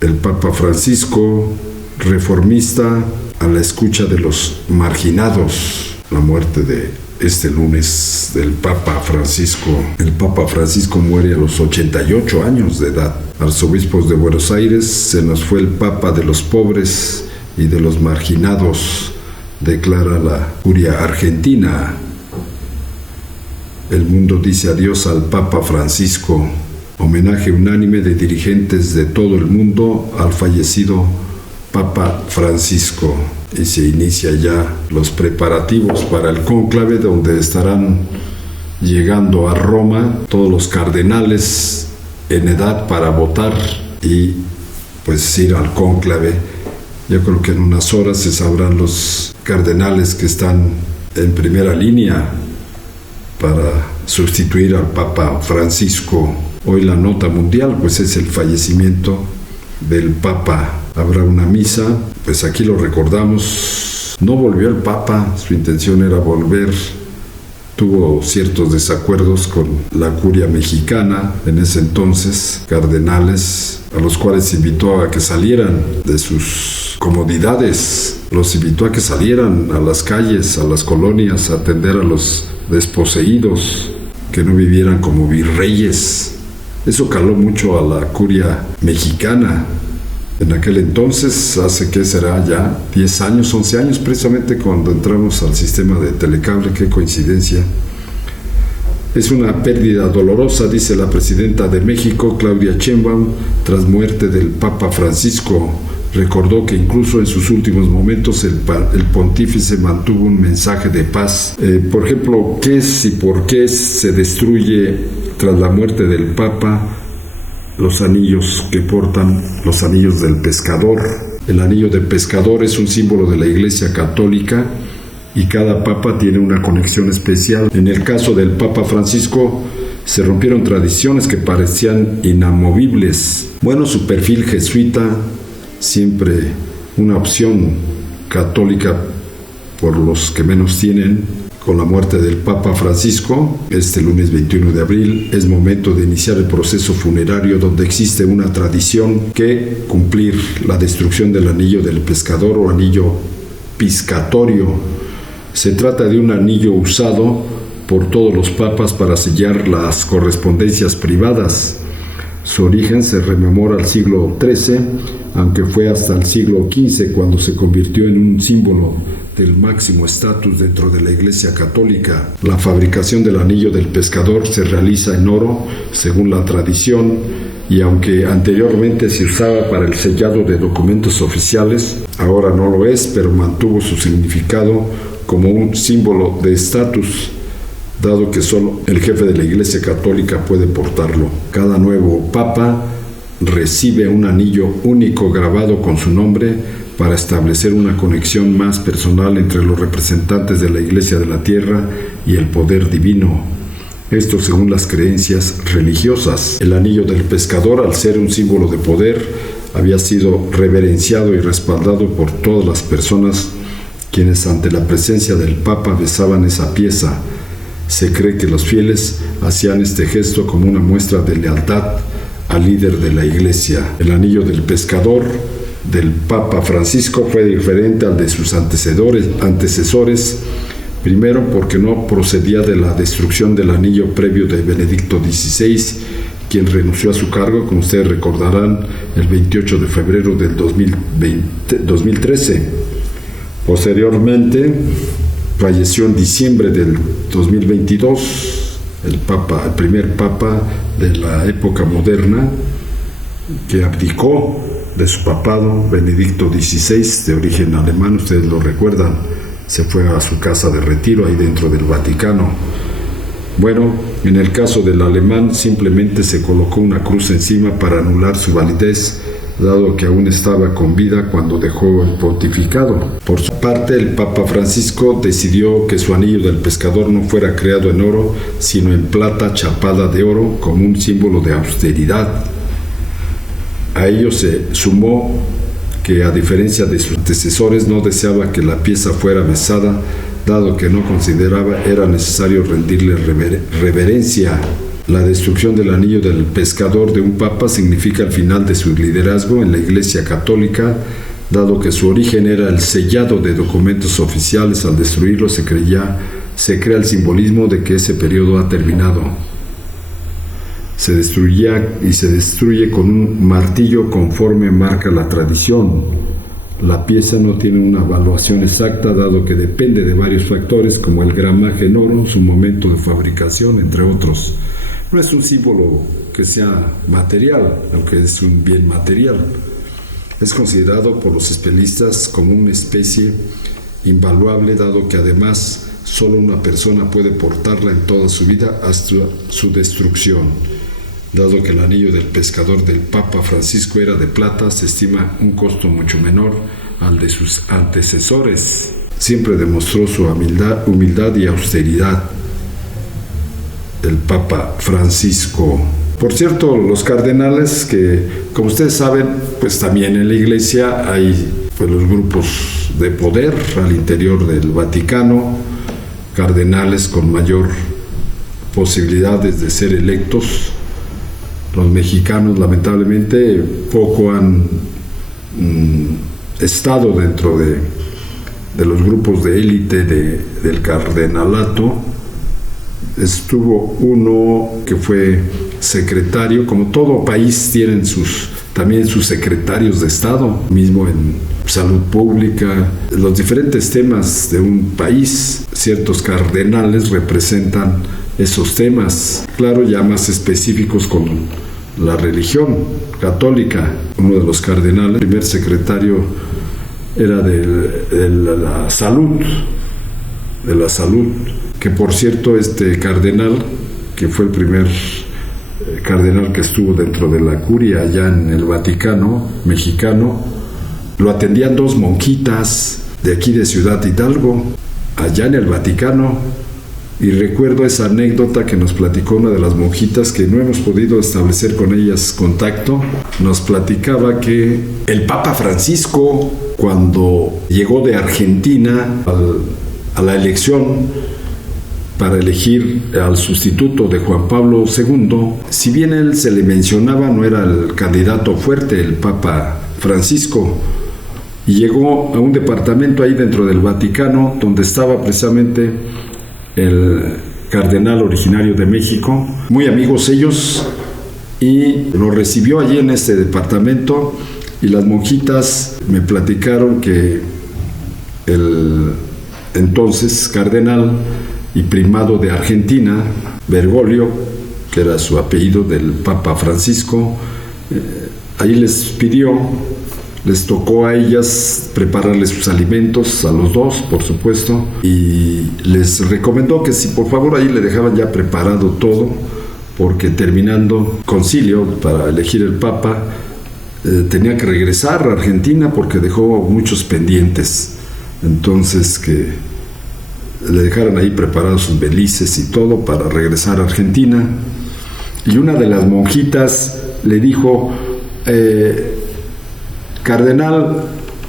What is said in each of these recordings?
El Papa Francisco, reformista, a la escucha de los marginados. La muerte de este lunes del Papa Francisco. El Papa Francisco muere a los 88 años de edad. Arzobispos de Buenos Aires, se nos fue el Papa de los pobres y de los marginados, declara la Curia Argentina. El mundo dice adiós al Papa Francisco. Homenaje unánime de dirigentes de todo el mundo al fallecido Papa Francisco. Y se inicia ya los preparativos para el cónclave, donde estarán llegando a Roma todos los cardenales en edad para votar y pues ir al cónclave. Yo creo que en unas horas se sabrán los cardenales que están en primera línea para sustituir al Papa Francisco. Hoy la nota mundial pues es el fallecimiento del Papa. Habrá una misa, pues aquí lo recordamos. No volvió el Papa, su intención era volver. Tuvo ciertos desacuerdos con la curia mexicana en ese entonces, cardenales, a los cuales invitó a que salieran de sus comodidades. Los invitó a que salieran a las calles, a las colonias, a atender a los desposeídos, que no vivieran como virreyes. Eso caló mucho a la curia mexicana. En aquel entonces, hace que será ya 10 años, 11 años, precisamente cuando entramos al sistema de telecable, qué coincidencia. Es una pérdida dolorosa, dice la presidenta de México, Claudia Sheinbaum, tras muerte del Papa Francisco. Recordó que incluso en sus últimos momentos el pontífice mantuvo un mensaje de paz. Por ejemplo, ¿qué es y por qué se destruye tras la muerte del Papa los anillos que portan, los anillos del pescador? El anillo del pescador es un símbolo de la Iglesia Católica y cada papa tiene una conexión especial. En el caso del Papa Francisco se rompieron tradiciones que parecían inamovibles. Bueno, su perfil jesuita, siempre una opción católica por los que menos tienen. Con la muerte del Papa Francisco, este lunes 21 de abril, es momento de iniciar el proceso funerario, donde existe una tradición que cumplir la destrucción del anillo del pescador o anillo piscatorio. Se trata de un anillo usado por todos los papas para sellar las correspondencias privadas. Su origen se rememora al siglo XIII, aunque fue hasta el siglo XV cuando se convirtió en un símbolo del máximo estatus dentro de la Iglesia Católica. La fabricación del anillo del pescador se realiza en oro, según la tradición, y aunque anteriormente se usaba para el sellado de documentos oficiales, ahora no lo es, pero mantuvo su significado como un símbolo de estatus, dado que solo el jefe de la Iglesia Católica puede portarlo. Cada nuevo papa recibe un anillo único grabado con su nombre para establecer una conexión más personal entre los representantes de la Iglesia de la Tierra y el poder divino. Esto según las creencias religiosas. El anillo del pescador, al ser un símbolo de poder, había sido reverenciado y respaldado por todas las personas quienes ante la presencia del Papa besaban esa pieza. Se cree que los fieles hacían este gesto como una muestra de lealtad al líder de la Iglesia. El anillo del pescador del Papa Francisco fue diferente al de sus antecesores, primero porque no procedía de la destrucción del anillo previo de Benedicto XVI, quien renunció a su cargo, como ustedes recordarán, el 28 de febrero del 2013. Posteriormente, falleció en diciembre del 2022 el primer papa de la época moderna, que abdicó de su papado, Benedicto XVI, de origen alemán, ustedes lo recuerdan, se fue a su casa de retiro ahí dentro del Vaticano. Bueno, en el caso del alemán simplemente se colocó una cruz encima para anular su validez, dado que aún estaba con vida cuando dejó el pontificado. Por su parte, el Papa Francisco decidió que su anillo del pescador no fuera creado en oro, sino en plata chapada de oro, como un símbolo de austeridad. A ello se sumó que, a diferencia de sus antecesores, no deseaba que la pieza fuera besada, dado que no consideraba era necesario rendirle reverencia. La destrucción del anillo del pescador de un papa significa el final de su liderazgo en la Iglesia Católica, dado que su origen era el sellado de documentos oficiales. Al destruirlo se crea el simbolismo de que ese periodo ha terminado. Se destruye con un martillo conforme marca la tradición. La pieza no tiene una evaluación exacta, dado que depende de varios factores como el gramaje en oro, su momento de fabricación, entre otros. No es un símbolo que sea material, aunque es un bien material. Es considerado por los especialistas como una especie invaluable, dado que además solo una persona puede portarla en toda su vida hasta su destrucción. Dado que el anillo del pescador del Papa Francisco era de plata, se estima un costo mucho menor al de sus antecesores. Siempre demostró su humildad y austeridad el Papa Francisco. Por cierto, los cardenales, que como ustedes saben, pues también en la Iglesia hay pues, los grupos de poder al interior del Vaticano, cardenales con mayor posibilidades de ser electos. Los mexicanos, lamentablemente, poco han estado dentro de los grupos de élite del cardenalato. Estuvo uno que fue secretario, como todo país tienen también sus secretarios de Estado, mismo en salud pública, los diferentes temas de un país. Ciertos cardenales representan esos temas, claro, ya más específicos con la religión católica. Uno de los cardenales, el primer secretario, era de la salud, que por cierto este cardenal, que fue el primer cardenal que estuvo dentro de la curia allá en el Vaticano mexicano, lo atendían dos monjitas de aquí de Ciudad Hidalgo, allá en el Vaticano. Y recuerdo esa anécdota que nos platicó una de las monjitas, que no hemos podido establecer con ellas contacto. Nos platicaba que el Papa Francisco, cuando llegó de Argentina a la elección para elegir al sustituto de Juan Pablo II, si bien él se le mencionaba, no era el candidato fuerte, el Papa Francisco, y llegó a un departamento ahí dentro del Vaticano, donde estaba precisamente el cardenal originario de México, muy amigos ellos, y lo recibió allí en este departamento, y las monjitas me platicaron que el entonces cardenal y primado de Argentina, Bergoglio, que era su apellido del Papa Francisco, ahí les tocó a ellas prepararles sus alimentos, a los dos, por supuesto, y les recomendó que si por favor ahí le dejaban ya preparado todo, porque terminando concilio para elegir el Papa, tenía que regresar a Argentina porque dejó muchos pendientes. Entonces que le dejaron ahí preparados sus belices y todo para regresar a Argentina. Y una de las monjitas le dijo: cardenal,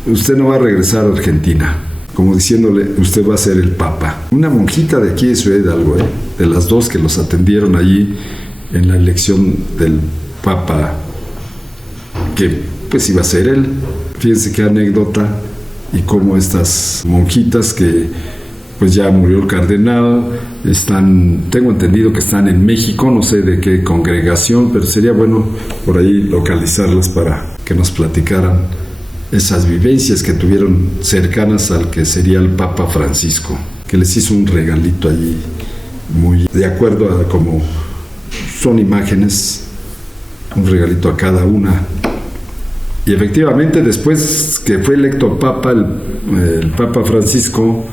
usted no va a regresar a Argentina, como diciéndole, usted va a ser el Papa. Una monjita de aquí de Ciudad Hidalgo, de las dos que los atendieron allí en la elección del Papa, que pues iba a ser él. Fíjense qué anécdota, y cómo estas monjitas que pues ya murió el cardenal, tengo entendido que están en México, no sé de qué congregación, pero sería bueno por ahí localizarlas para que nos platicaran esas vivencias que tuvieron cercanas al que sería el Papa Francisco, que les hizo un regalito allí, muy de acuerdo a cómo son imágenes, un regalito a cada una. Y efectivamente, después que fue electo Papa, el Papa Francisco,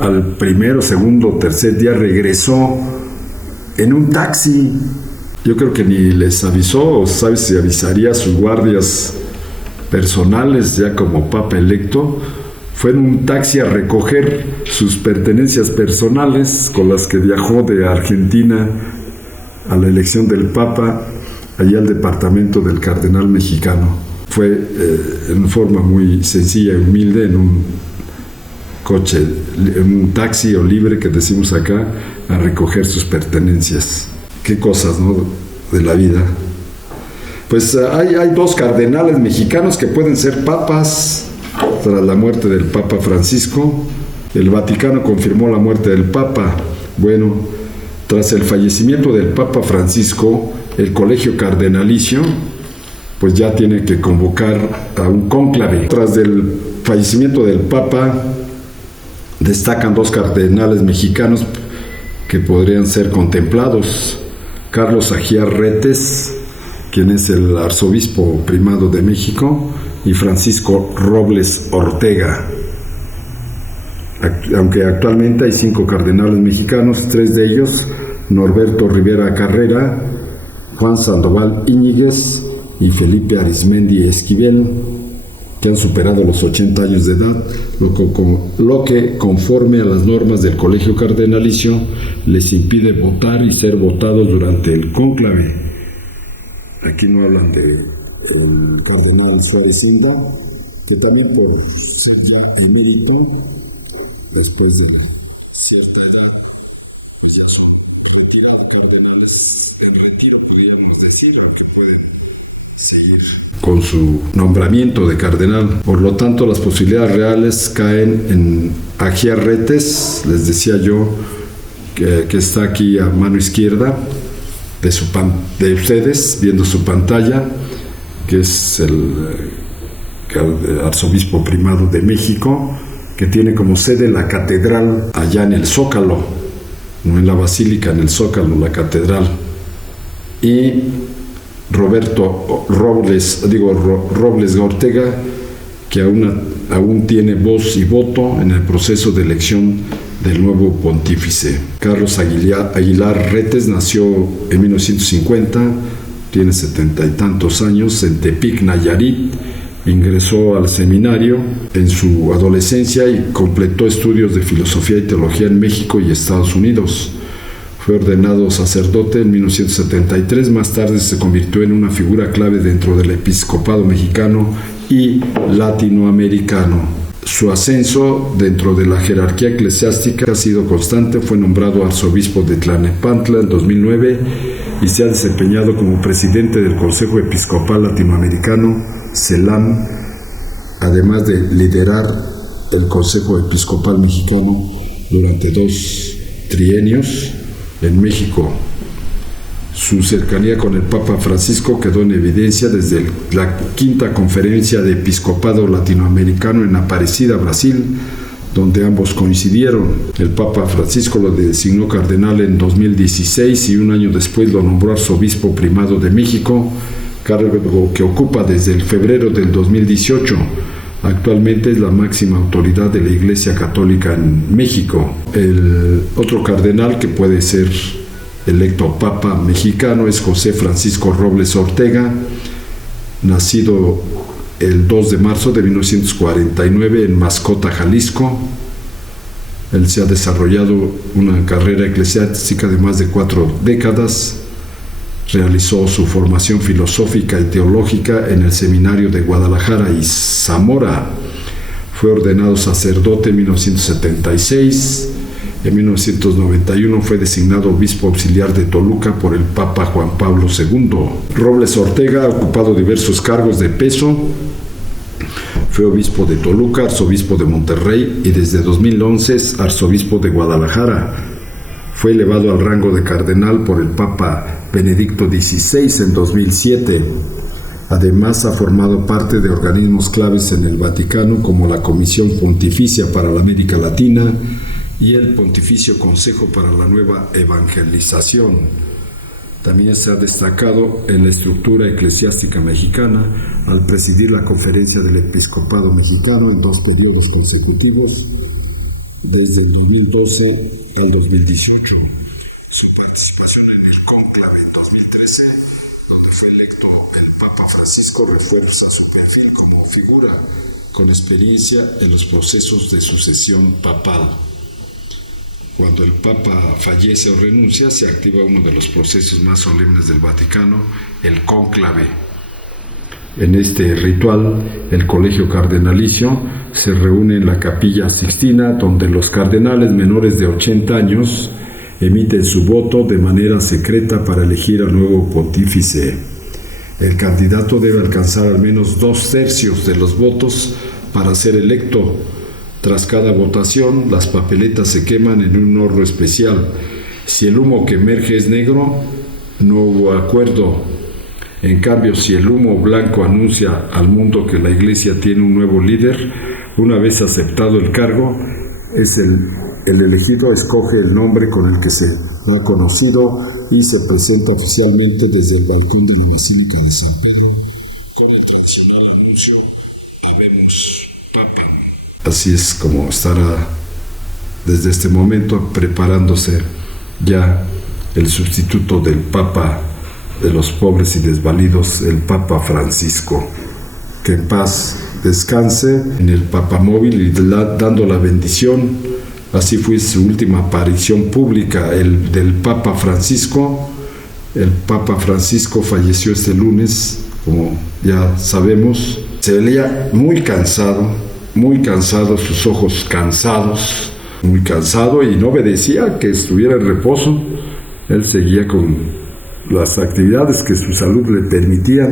al primero, segundo, tercer día regresó en un taxi. Yo creo que ni les avisó, o sabes si avisaría a sus guardias personales ya como Papa electo. Fue en un taxi a recoger sus pertenencias personales con las que viajó de Argentina a la elección del Papa, allá al departamento del cardenal mexicano. Fue en forma muy sencilla y humilde, en un coche, en un taxi o libre que decimos acá, a recoger sus pertenencias. qué cosas, ¿no?, de la vida. Pues hay dos cardenales mexicanos que pueden ser papas tras la muerte del Papa Francisco. El Vaticano confirmó la muerte del Papa. Bueno, tras el fallecimiento del Papa Francisco, el Colegio Cardenalicio pues ya tiene que convocar a un cónclave. Tras el fallecimiento del Papa, destacan dos cardenales mexicanos que podrían ser contemplados: Carlos Aguiar Retes, quien es el arzobispo primado de México, y Francisco Robles Ortega. Aunque actualmente hay 5 cardenales mexicanos, 3 de ellos, Norberto Rivera Carrera, Juan Sandoval Íñiguez y Felipe Arizmendi Esquivel, que han superado los 80 años de edad, lo que, conforme a las normas del Colegio Cardenalicio, les impide votar y ser votados durante el cónclave. Aquí no hablan del cardenal Suárez Inda, que también por ser ya emérito, después de cierta edad, pues ya son retirados cardenales en retiro, podríamos decir, aunque pueden seguir con su nombramiento de cardenal. Por lo tanto, las posibilidades reales caen en Aguiar Retes, les decía yo, que está aquí a mano izquierda de ustedes, viendo su pantalla, que es el arzobispo primado de México, que tiene como sede la catedral allá en el Zócalo, no en la basílica, en el Zócalo, la catedral. Y Roberto Robles Ortega, que aún tiene voz y voto en el proceso de elección del nuevo pontífice. Carlos Aguilar Retes nació en 1950, tiene 70 y tantos años, en Tepic, Nayarit. Ingresó al seminario en su adolescencia y completó estudios de filosofía y teología en México y Estados Unidos. Fue ordenado sacerdote en 1973, más tarde se convirtió en una figura clave dentro del episcopado mexicano y latinoamericano. Su ascenso dentro de la jerarquía eclesiástica ha sido constante. Fue nombrado arzobispo de Tlalnepantla en 2009 y se ha desempeñado como presidente del Consejo Episcopal Latinoamericano, CELAM, además de liderar el Consejo Episcopal Mexicano durante 2 trienios en México. Su cercanía con el Papa Francisco quedó en evidencia desde la 5ª Conferencia de Episcopado Latinoamericano en Aparecida, Brasil, donde ambos coincidieron. El Papa Francisco lo designó cardenal en 2016 y un año después lo nombró arzobispo primado de México, cargo que ocupa desde el febrero del 2018. Actualmente es la máxima autoridad de la Iglesia Católica en México. El otro cardenal que puede ser electo Papa mexicano es José Francisco Robles Ortega, nacido el 2 de marzo de 1949 en Mascota, Jalisco. Él se ha desarrollado una carrera eclesiástica de más de 4 décadas. Realizó su formación filosófica y teológica en el Seminario de Guadalajara y Zamora. Fue ordenado sacerdote en 1976. En 1991 fue designado obispo auxiliar de Toluca por el Papa Juan Pablo II. Robles Ortega ha ocupado diversos cargos de peso. Fue obispo de Toluca, arzobispo de Monterrey y desde 2011 es arzobispo de Guadalajara. Fue elevado al rango de cardenal por el Papa Benedicto XVI en 2007. Además, ha formado parte de organismos claves en el Vaticano como la Comisión Pontificia para la América Latina y el Pontificio Consejo para la Nueva Evangelización. También se ha destacado en la estructura eclesiástica mexicana al presidir la Conferencia del Episcopado Mexicano en 2 periodos consecutivos, desde el 2012 al 2018. Su participación en el cónclave en 2013, donde fue electo el Papa Francisco, refuerza su perfil como figura con experiencia en los procesos de sucesión papal. Cuando el Papa fallece o renuncia, se activa uno de los procesos más solemnes del Vaticano, el cónclave. En este ritual, el Colegio Cardenalicio se reúne en la Capilla Sixtina, donde los cardenales menores de 80 años emiten su voto de manera secreta para elegir al nuevo pontífice. El candidato debe alcanzar al menos 2/3 de los votos para ser electo. Tras cada votación, las papeletas se queman en un horno especial. Si el humo que emerge es negro, no hubo acuerdo. En cambio, si el humo blanco anuncia al mundo que la Iglesia tiene un nuevo líder, una vez aceptado el cargo, el elegido escoge el nombre con el que se ha conocido y se presenta oficialmente desde el balcón de la Basílica de San Pedro con el tradicional anuncio: Habemus Papa. Así es como estará desde este momento preparándose ya el sustituto del Papa de los pobres y desvalidos, el Papa Francisco. Que en paz descanse en el papamóvil y dando la bendición. Así fue su última aparición pública, el del Papa Francisco. El Papa Francisco falleció este lunes, como ya sabemos. Se veía muy cansado, sus ojos cansados, muy cansado, y no obedecía que estuviera en reposo. Él seguía con las actividades que su salud le permitían.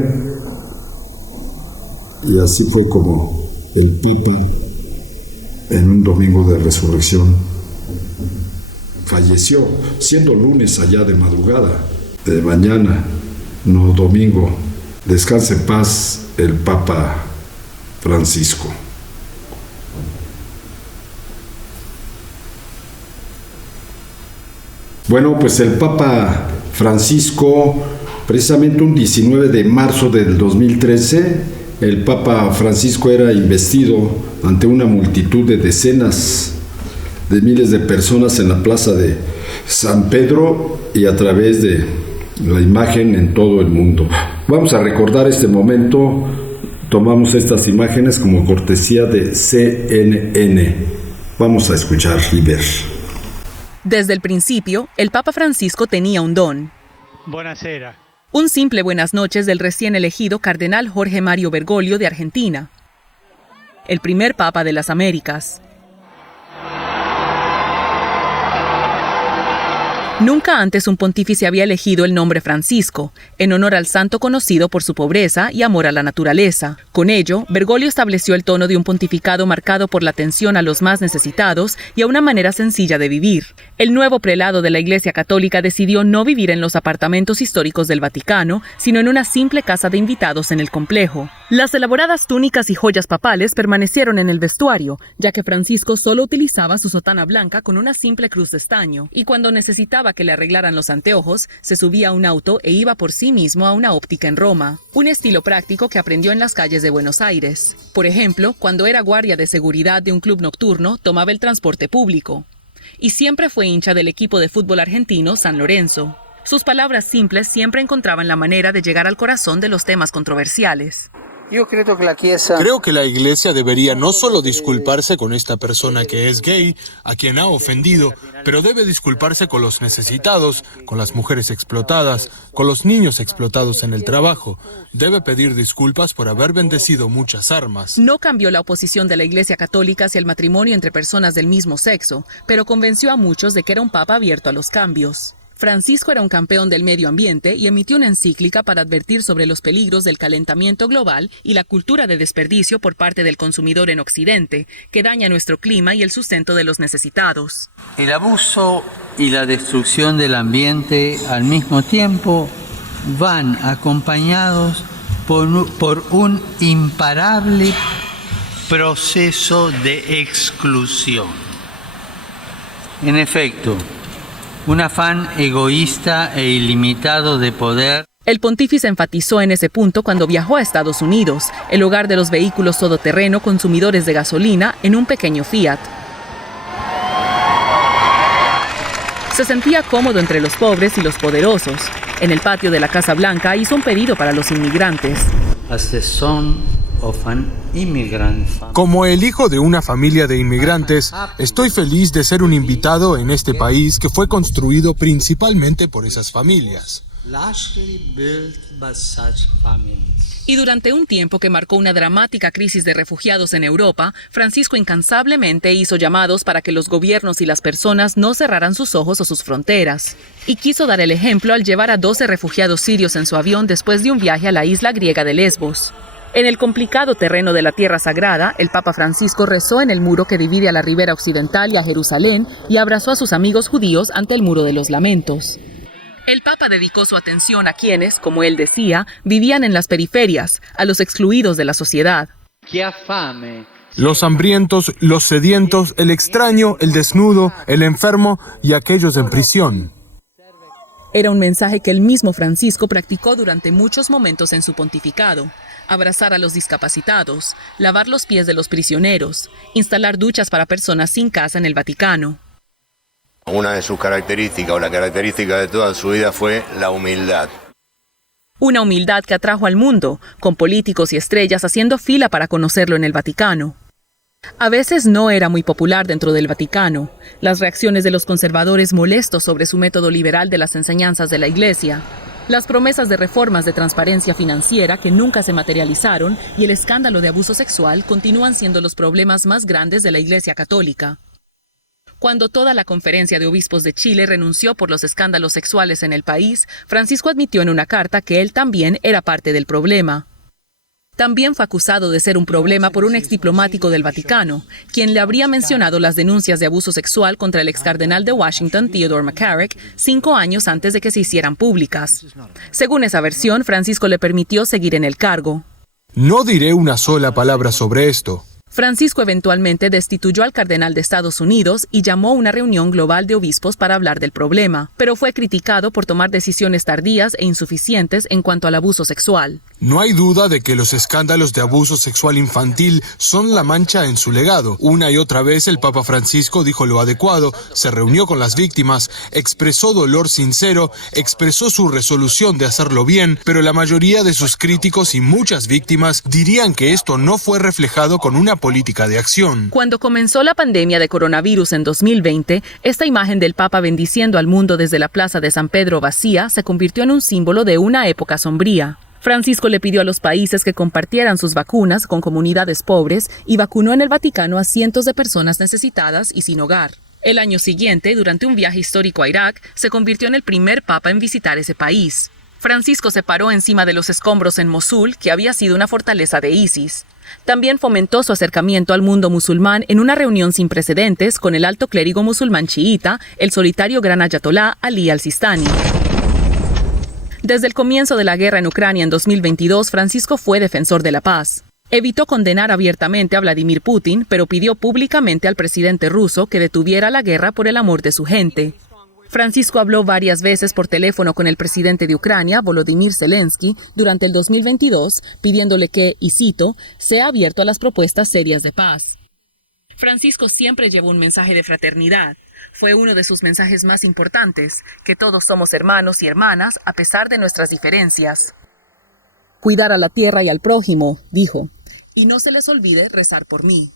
Y así fue como el Papa, en un domingo de resurrección, falleció, siendo lunes allá de madrugada, de mañana, no domingo. Descanse en paz el Papa Francisco. Bueno, pues el Papa Francisco, precisamente un 19 de marzo del 2013, el Papa Francisco era investido ante una multitud de decenas de miles de personas en la plaza de San Pedro y a través de la imagen en todo el mundo. Vamos a recordar este momento. Tomamos estas imágenes como cortesía de CNN. Vamos a escuchar y ver. Desde el principio, el Papa Francisco tenía un don. Buonasera. Un simple buenas noches del recién elegido cardenal Jorge Mario Bergoglio de Argentina, el primer Papa de las Américas. Nunca antes un pontífice había elegido el nombre Francisco, en honor al santo conocido por su pobreza y amor a la naturaleza. Con ello, Bergoglio estableció el tono de un pontificado marcado por la atención a los más necesitados y a una manera sencilla de vivir. El nuevo prelado de la Iglesia Católica decidió no vivir en los apartamentos históricos del Vaticano, sino en una simple casa de invitados en el complejo. Las elaboradas túnicas y joyas papales permanecieron en el vestuario, ya que Francisco solo utilizaba su sotana blanca con una simple cruz de estaño, y cuando necesitaba que le arreglaran los anteojos, se subía a un auto e iba por sí mismo a una óptica en Roma, un estilo práctico que aprendió en las calles de Buenos Aires. Por ejemplo, cuando era guardia de seguridad de un club nocturno, tomaba el transporte público. Y siempre fue hincha del equipo de fútbol argentino San Lorenzo. Sus palabras simples siempre encontraban la manera de llegar al corazón de los temas controversiales. Creo que la Iglesia debería no solo disculparse con esta persona que es gay, a quien ha ofendido, pero debe disculparse con los necesitados, con las mujeres explotadas, con los niños explotados en el trabajo. Debe pedir disculpas por haber bendecido muchas armas. No cambió la oposición de la Iglesia Católica hacia el matrimonio entre personas del mismo sexo, pero convenció a muchos de que era un papa abierto a los cambios. Francisco era un campeón del medio ambiente y emitió una encíclica para advertir sobre los peligros del calentamiento global y la cultura de desperdicio por parte del consumidor en Occidente, que daña nuestro clima y el sustento de los necesitados. El abuso y la destrucción del ambiente al mismo tiempo van acompañados por un imparable proceso de exclusión. En efecto, un afán egoísta e ilimitado de poder. El pontífice enfatizó en ese punto cuando viajó a Estados Unidos, el hogar de los vehículos todoterreno consumidores de gasolina, en un pequeño Fiat. Se sentía cómodo entre los pobres y los poderosos. En el patio de la Casa Blanca hizo un pedido para los inmigrantes. Como el hijo de una familia de inmigrantes, estoy feliz de ser un invitado en este país que fue construido principalmente por esas familias. Y durante un tiempo que marcó una dramática crisis de refugiados en Europa, Francisco incansablemente hizo llamados para que los gobiernos y las personas no cerraran sus ojos o sus fronteras. Y quiso dar el ejemplo al llevar a 12 refugiados sirios en su avión después de un viaje a la isla griega de Lesbos. En el complicado terreno de la Tierra Sagrada, el Papa Francisco rezó en el muro que divide a la ribera occidental y a Jerusalén y abrazó a sus amigos judíos ante el Muro de los Lamentos. El Papa dedicó su atención a quienes, como él decía, vivían en las periferias, a los excluidos de la sociedad. Los hambrientos, los sedientos, el extraño, el desnudo, el enfermo y aquellos en prisión. Era un mensaje que el mismo Francisco practicó durante muchos momentos en su pontificado. Abrazar a los discapacitados, lavar los pies de los prisioneros, instalar duchas para personas sin casa en el Vaticano. Una de sus características, o la característica de toda su vida, fue la humildad. Una humildad que atrajo al mundo, con políticos y estrellas haciendo fila para conocerlo en el Vaticano. A veces no era muy popular dentro del Vaticano. Las reacciones de los conservadores molestos sobre su método liberal de las enseñanzas de la Iglesia, las promesas de reformas de transparencia financiera que nunca se materializaron y el escándalo de abuso sexual continúan siendo los problemas más grandes de la Iglesia Católica. Cuando toda la Conferencia de Obispos de Chile renunció por los escándalos sexuales en el país, Francisco admitió en una carta que él también era parte del problema. También fue acusado de ser un problema por un exdiplomático del Vaticano, quien le habría mencionado las denuncias de abuso sexual contra el excardenal de Washington, Theodore McCarrick, 5 años antes de que se hicieran públicas. Según esa versión, Francisco le permitió seguir en el cargo. No diré una sola palabra sobre esto. Francisco eventualmente destituyó al cardenal de Estados Unidos y llamó a una reunión global de obispos para hablar del problema, pero fue criticado por tomar decisiones tardías e insuficientes en cuanto al abuso sexual. No hay duda de que los escándalos de abuso sexual infantil son la mancha en su legado. Una y otra vez el Papa Francisco dijo lo adecuado, se reunió con las víctimas, expresó dolor sincero, expresó su resolución de hacerlo bien, pero la mayoría de sus críticos y muchas víctimas dirían que esto no fue reflejado con una política de acción. Cuando comenzó la pandemia de coronavirus en 2020, esta imagen del Papa bendiciendo al mundo desde la Plaza de San Pedro vacía se convirtió en un símbolo de una época sombría. Francisco le pidió a los países que compartieran sus vacunas con comunidades pobres y vacunó en el Vaticano a cientos de personas necesitadas y sin hogar. El año siguiente, durante un viaje histórico a Irak, se convirtió en el primer papa en visitar ese país. Francisco se paró encima de los escombros en Mosul, que había sido una fortaleza de ISIS. También fomentó su acercamiento al mundo musulmán en una reunión sin precedentes con el alto clérigo musulmán chiita, el solitario gran ayatolá Ali al-Sistani. Desde el comienzo de la guerra en Ucrania en 2022, Francisco fue defensor de la paz. Evitó condenar abiertamente a Vladimir Putin, pero pidió públicamente al presidente ruso que detuviera la guerra por el amor de su gente. Francisco habló varias veces por teléfono con el presidente de Ucrania, Volodymyr Zelensky, durante el 2022, pidiéndole que, y cito, sea abierto a las propuestas serias de paz. Francisco siempre llevó un mensaje de fraternidad. Fue uno de sus mensajes más importantes, que todos somos hermanos y hermanas a pesar de nuestras diferencias. Cuidar a la tierra y al prójimo, dijo, y no se les olvide rezar por mí.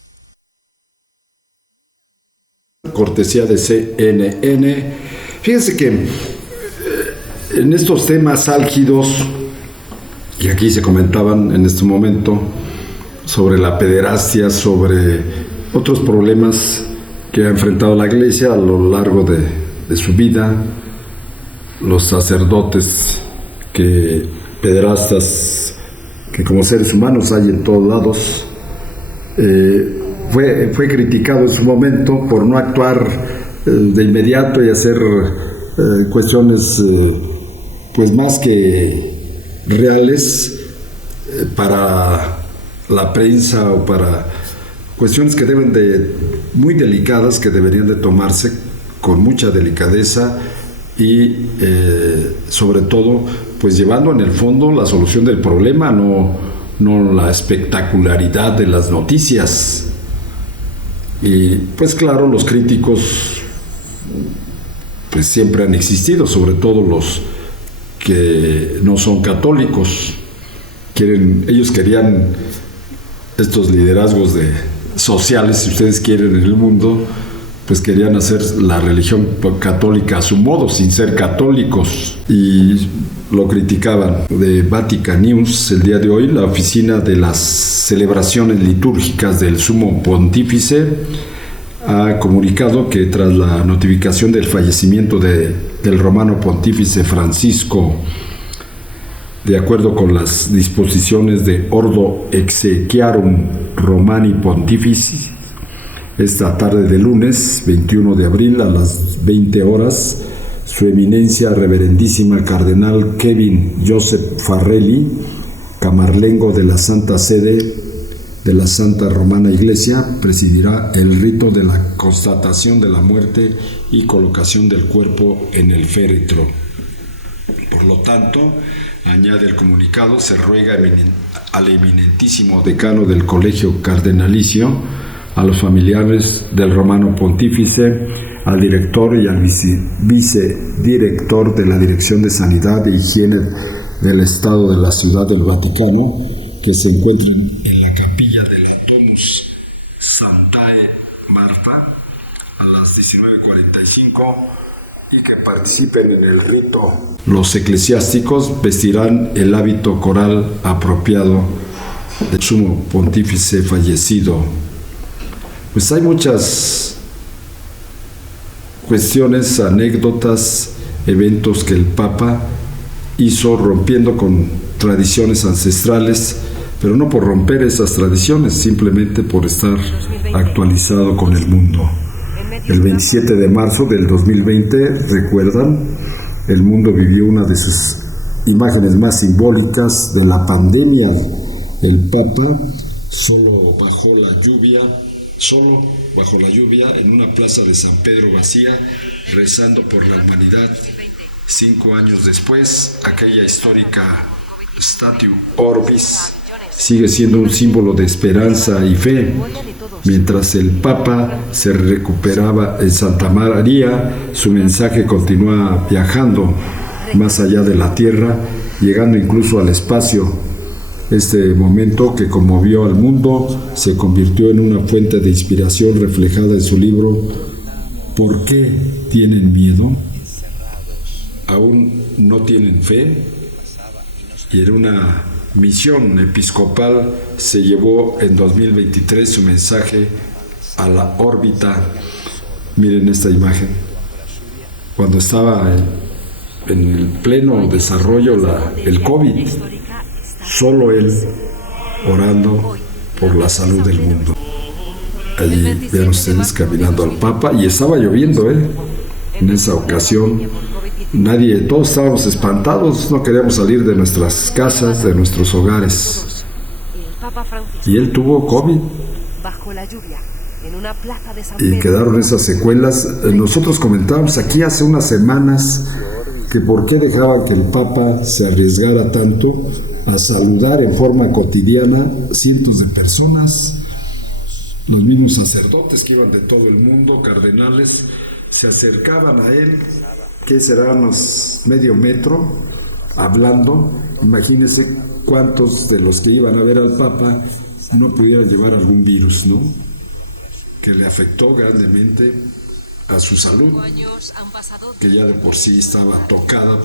Cortesía de CNN. Fíjense que en estos temas álgidos, y aquí se comentaban en este momento, sobre la pederastia, sobre otros problemas que ha enfrentado la Iglesia a lo largo de su vida, los sacerdotes pederastas que como seres humanos hay en todos lados, fue criticado en su momento por no actuar de inmediato y hacer cuestiones pues más que reales para la prensa o para cuestiones que muy delicadas, que deberían de tomarse con mucha delicadeza y sobre todo pues llevando en el fondo la solución del problema, no la espectacularidad de las noticias. Y pues claro, los críticos pues siempre han existido, sobre todo los que no son católicos. Ellos querían estos liderazgos sociales, si ustedes quieren, en el mundo, pues querían hacer la religión católica a su modo, sin ser católicos. Y lo criticaban. De Vatican News, el día de hoy, la oficina de las celebraciones litúrgicas del Sumo Pontífice ha comunicado que tras la notificación del fallecimiento del romano pontífice Francisco, de acuerdo con las disposiciones de Ordo Exequiarum Romani Pontificis, esta tarde de lunes 21 de abril a las 20 horas, Su Eminencia Reverendísima Cardenal Kevin Joseph Farrelly, camarlengo de la Santa Sede de la Santa Romana Iglesia, presidirá el rito de la constatación de la muerte y colocación del cuerpo en el féretro. Por lo tanto, añade el comunicado, se ruega al eminentísimo decano del Colegio Cardenalicio, a los familiares del romano pontífice, al director y al vicedirector de la Dirección de Sanidad e Higiene del Estado de la Ciudad del Vaticano, que se encuentren en la capilla del Domus Sanctae Martha a las 19:45 y que participen en el rito. Los eclesiásticos vestirán el hábito coral apropiado del sumo pontífice fallecido. Pues hay muchas cuestiones, anécdotas, eventos que el Papa hizo rompiendo con tradiciones ancestrales, pero no por romper esas tradiciones, simplemente por estar actualizado con el mundo. El 27 de marzo del 2020, recuerdan, el mundo vivió una de sus imágenes más simbólicas de la pandemia. El Papa solo bajo la lluvia en una plaza de San Pedro vacía, rezando por la humanidad. 5 años después, aquella histórica Statue Orbis sigue siendo un símbolo de esperanza y fe. Mientras el Papa se recuperaba en Santa María, su mensaje continúa viajando más allá de la Tierra, llegando incluso al espacio. Este momento que conmovió al mundo se convirtió en una fuente de inspiración reflejada en su libro ¿Por qué tienen miedo? ¿Aún no tienen fe? Y en una misión episcopal se llevó en 2023 su mensaje a la órbita. Miren esta imagen. Cuando estaba en el pleno desarrollo el COVID, solo él orando por la salud del mundo. Allí vean ustedes caminando al Papa, y estaba lloviendo, en esa ocasión. Todos estábamos espantados, no queríamos salir de nuestras casas, de nuestros hogares. Y él tuvo COVID. Y quedaron esas secuelas. Nosotros comentábamos aquí hace unas semanas que por qué dejaban que el Papa se arriesgara tanto a saludar en forma cotidiana cientos de personas. Los mismos sacerdotes que iban de todo el mundo, cardenales, se acercaban a él, que será unos medio metro, hablando. Imagínense cuántos de los que iban a ver al Papa no pudieran llevar algún virus, ¿no? Que le afectó grandemente a su salud, que ya de por sí estaba tocada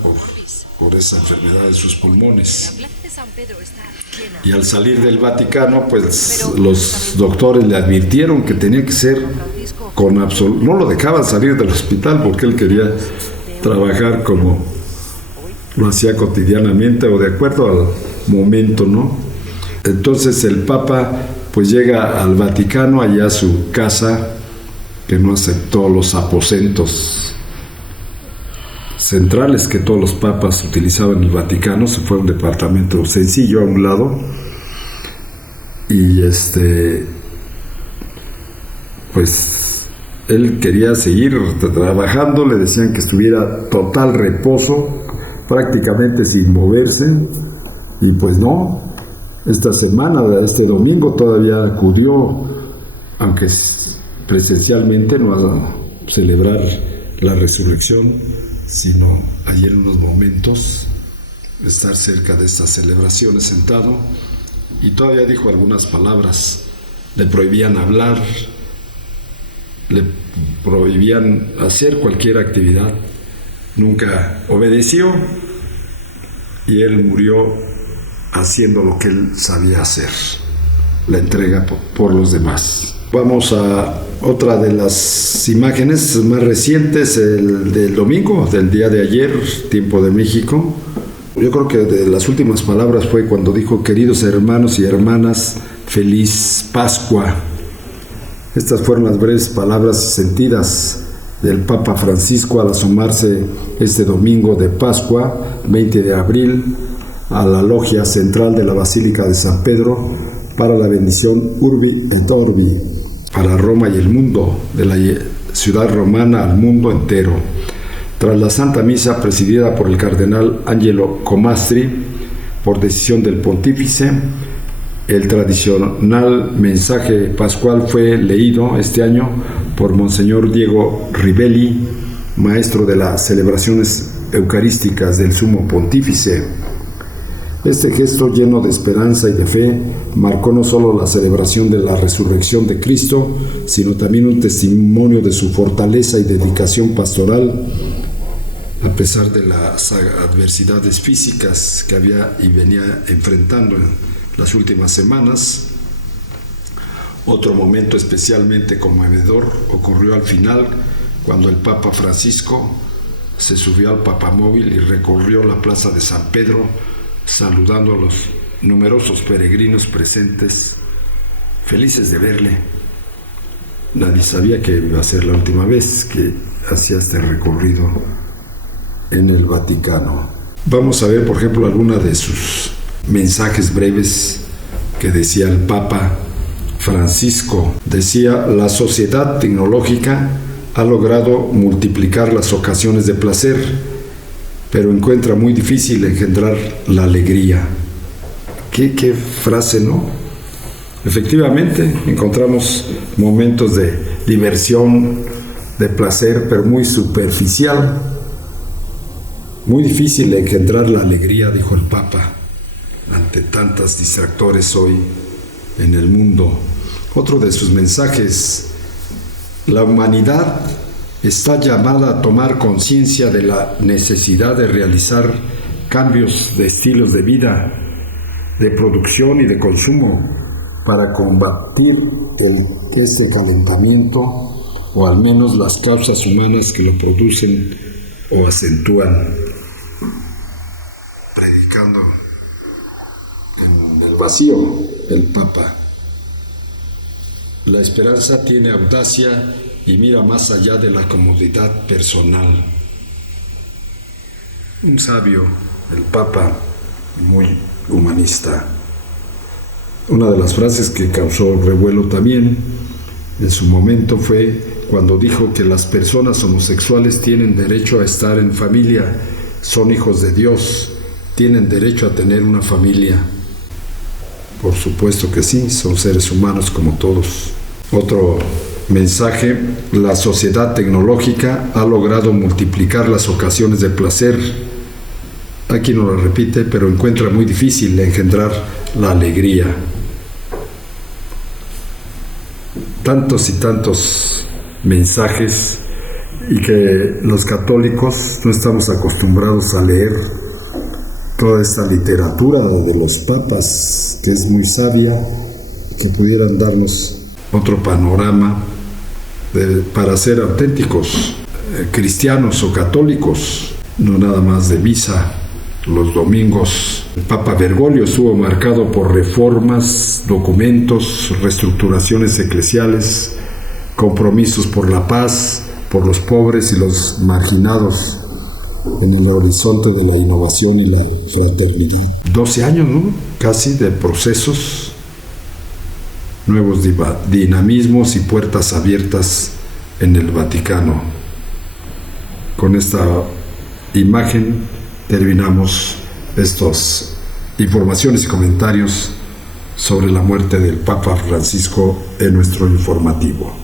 por esa enfermedad de sus pulmones. Y al salir del Vaticano, pues los doctores le advirtieron que tenía que ser no lo dejaban salir del hospital porque él quería trabajar como lo hacía cotidianamente o de acuerdo al momento, ¿no? Entonces el Papa pues llega al Vaticano, allá a su casa, que no aceptó los aposentos centrales que todos los papas utilizaban en el Vaticano. Se fue a un departamento sencillo a un lado, y pues él quería seguir trabajando. Le decían que estuviera total reposo, prácticamente sin moverse, y pues no. Esta semana, este domingo, todavía acudió, aunque presencialmente, no a celebrar la resurrección, sino ayer en unos momentos estar cerca de estas celebraciones sentado, y todavía dijo algunas palabras. Le prohibían hablar, le prohibían hacer cualquier actividad. Nunca obedeció, y él murió haciendo lo que él sabía hacer, la entrega por los demás. Vamos a otra de las imágenes más recientes, el del domingo, del día de ayer, tiempo de México. Yo creo que de las últimas palabras fue cuando dijo: queridos hermanos y hermanas, feliz Pascua. Estas fueron las breves palabras sentidas del Papa Francisco al asomarse este domingo de Pascua, 20 de abril, a la logia central de la Basílica de San Pedro para la bendición Urbi et Orbi, para Roma y el mundo, de la ciudad romana al mundo entero. Tras la Santa Misa presidida por el cardenal Angelo Comastri, por decisión del pontífice, el tradicional mensaje pascual fue leído este año por Monseñor Diego Rivelli, maestro de las celebraciones eucarísticas del Sumo Pontífice. Este gesto lleno de esperanza y de fe marcó no solo la celebración de la resurrección de Cristo, sino también un testimonio de su fortaleza y dedicación pastoral, a pesar de las adversidades físicas que había y venía enfrentando en las últimas semanas. Otro momento especialmente conmovedor ocurrió al final, cuando el Papa Francisco se subió al papamóvil y recorrió la plaza de San Pedro, saludando a los numerosos peregrinos presentes, felices de verle. Nadie sabía que iba a ser la última vez que hacía este recorrido en el Vaticano. Vamos a ver, por ejemplo, alguna de sus mensajes breves que decía el Papa Francisco. Decía: la sociedad tecnológica ha logrado multiplicar las ocasiones de placer, pero encuentra muy difícil engendrar la alegría. ¿Qué frase, no? Efectivamente, encontramos momentos de diversión, de placer, pero muy superficial. Muy difícil engendrar la alegría, dijo el Papa, ante tantos distractores hoy en el mundo. Otro de sus mensajes: la humanidad está llamada a tomar conciencia de la necesidad de realizar cambios de estilos de vida, de producción y de consumo para combatir este calentamiento, o al menos las causas humanas que lo producen o acentúan. Predicando en el vacío, el Papa. La esperanza tiene audacia y mira más allá de la comodidad personal. Un sabio, el Papa, muy humanista. Una de las frases que causó revuelo también en su momento fue cuando dijo que las personas homosexuales tienen derecho a estar en familia, son hijos de Dios, tienen derecho a tener una familia. Por supuesto que sí, son seres humanos como todos. Otro mensaje: la sociedad tecnológica ha logrado multiplicar las ocasiones de placer. Aquí no lo repite, pero encuentra muy difícil engendrar la alegría. Tantos y tantos mensajes, y que los católicos no estamos acostumbrados a leer toda esta literatura de los papas, que es muy sabia, que pudieran darnos otro panorama para ser auténticos cristianos o católicos, no nada más de misa los domingos. El Papa Bergoglio estuvo marcado por reformas, documentos, reestructuraciones eclesiales, compromisos por la paz, por los pobres y los marginados, en el horizonte de la innovación y la fraternidad. 12 años, ¿no? Casi, de procesos, nuevos dinamismos y puertas abiertas en el Vaticano. Con esta imagen terminamos estas informaciones y comentarios sobre la muerte del Papa Francisco en nuestro informativo.